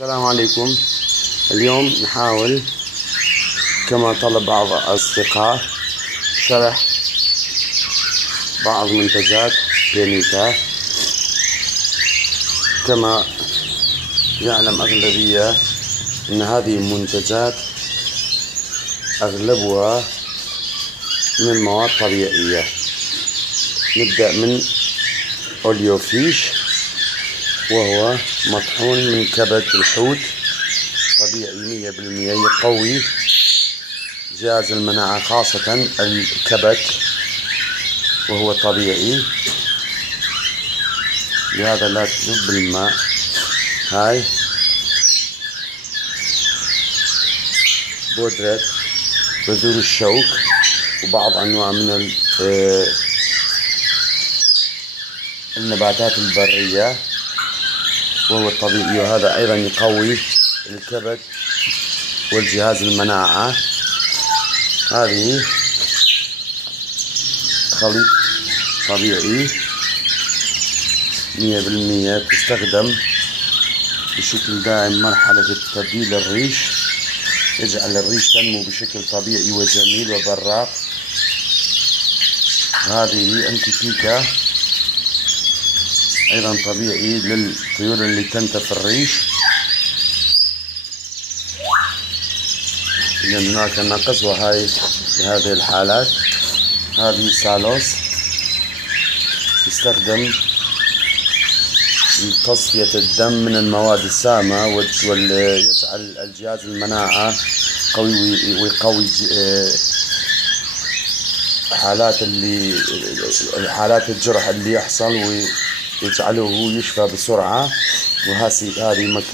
السلام عليكم. اليوم نحاول كما طلب بعض الأصدقاء شرح بعض منتجات بينيتا. كما يعلم أغلبية أن هذه المنتجات أغلبها من مواد طبيعية. نبدأ من أوليو فيش، وهو مطحون من كبد الحوت، طبيعي 100%، يقوي جهاز المناعة خاصة الكبد، وهو طبيعي، لهذا لا تذوب بالماء. هاي بودرة بذور الشوك وبعض أنواع من النباتات البرية، وهو الطبيعي، وهذا أيضا يقوي الكبد والجهاز المناعة. هذه خليط طبيعي 100%، تستخدم بشكل دائم. مرحلة تبديل الريش يجعل الريش تنمو بشكل طبيعي وجميل وبراق. هذه أنتيبيكا أيضا طبيعي للطيور اللي تنتف الريش، لأن هناك نقص، وهي في هذه الحالات. هذه سالوس يستخدم لتصفية الدم من المواد السامة، ويجعل الجهاز المناعة قوي، ويقوي حالات الجرح اللي يحصل، ويجعله يشفى بسرعة. وهذه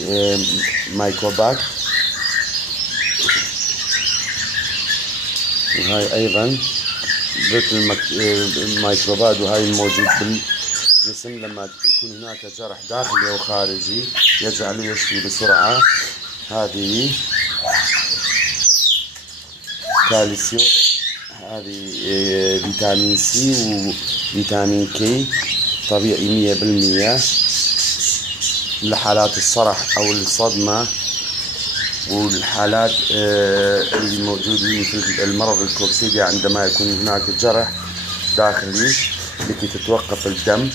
مايكروباك، وهاي أيضا ضد الميكروبات، وهاي الموجود بالجسم لما يكون هناك جرح داخلي أو خارجي يجعله يشفي بسرعة. هذه كالسيوم، هذه فيتامين سي وفيتامين كي، طبيعي 100% لحالات الصرح أو الصدمة، والحالات اللي موجودين في المرض الكوكسيديا عندما يكون هناك جرح داخلي لكي تتوقف الدم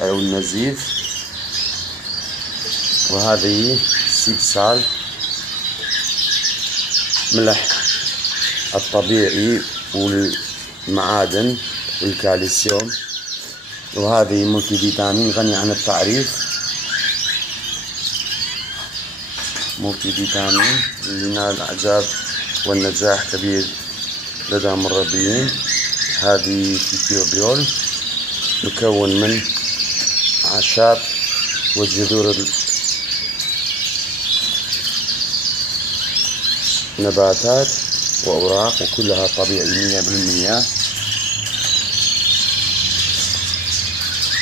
أو النزيف. وهذه سيبسال، ملح الطبيعي والمعادن والكالسيوم. وهذه ملتي فيتامين غني عن التعريف، ملتي فيتامين اللي نال إعجاب والنجاح كبير لدى المربيين. هذه فيتيوبيول، مكون من أعشاب وجذور النباتات وأوراق، وكلها طبيعي 100%.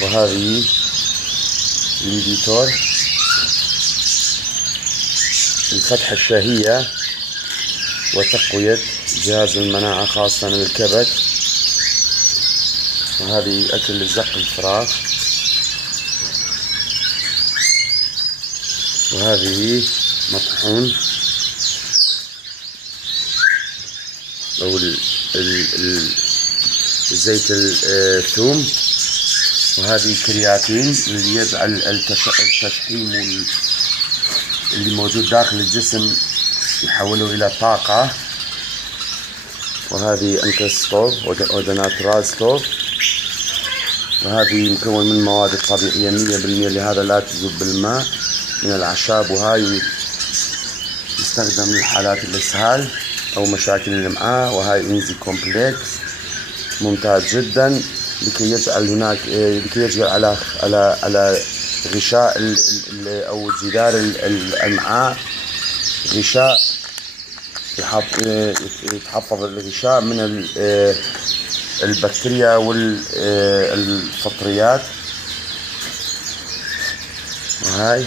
وهذه ليفيتور، الفتح الشهية وتقوية جهاز المناعة خاصة الكبد. وهذه أكل زق الفراخ. وهذه مطحون أو زيت الثوم. وهذه كرياتين اللي يجعل التشحيم اللي موجود داخل الجسم يحوله إلى طاقة. وهذه أنكستوف ودناتراستوف، وهذه مكون من مواد طبيعية 100%، لهذا لا تذوب بالماء، من الأعشاب. وهاي يستخدم لحالات الإسهال أو مشاكل الأمعاء. وهاي إنزي كومبلكس ممتاز جدا لكي يجعل على غشاء أو جدار الأمعاء غشاء، يتحفظ الغشاء من البكتيريا والفطريات. وهاي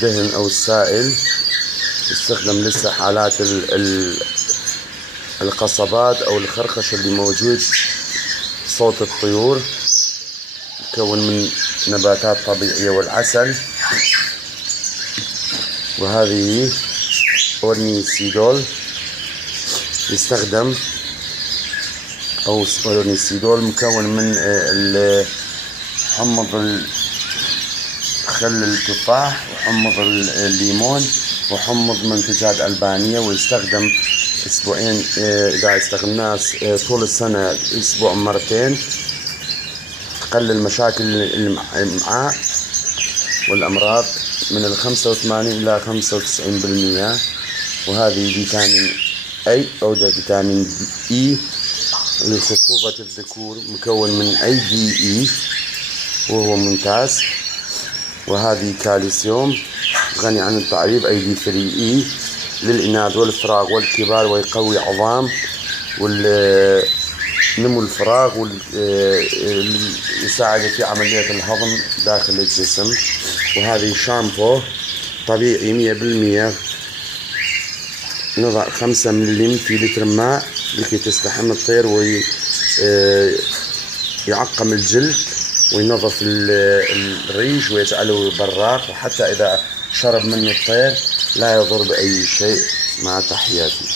دهن أو السائل يستخدم لسه حالات القصبات أو الخرخش اللي موجود، صوت الطيور، تكون من نباتات طبيعية والعسل. وهذه أورنيسيدول، يستخدم أو أورنيسيدول مكون من حمض خل التفاح وحمض الليمون وحمض منتجات ألبانية، ويستخدم أسبوعين إذا استخدمناه طول السنة أسبوع مرتين، تقلل مشاكل الأمعاء والأمراض من 85 إلى 95%. وهذه فيتامين أي أو فيتامين إي لخصوبة الذكور، مكون من ADE وهو ممتاز. وهذه كالسيوم غني عن التعريف AD3E للإناث والفراغ والكبار، ويقوي عظام ونمو الفراغ ويساعد في عملية الهضم داخل الجسم. وهذه شامبو طبيعي 100%، نضع 5 ملم في لتر ماء لكي تستحم الطير ويعقم الجلد وينظف الريش ويجعله براق، وحتى إذا شرب منه الطير لا يضر بأي شيء. مع تحياتي.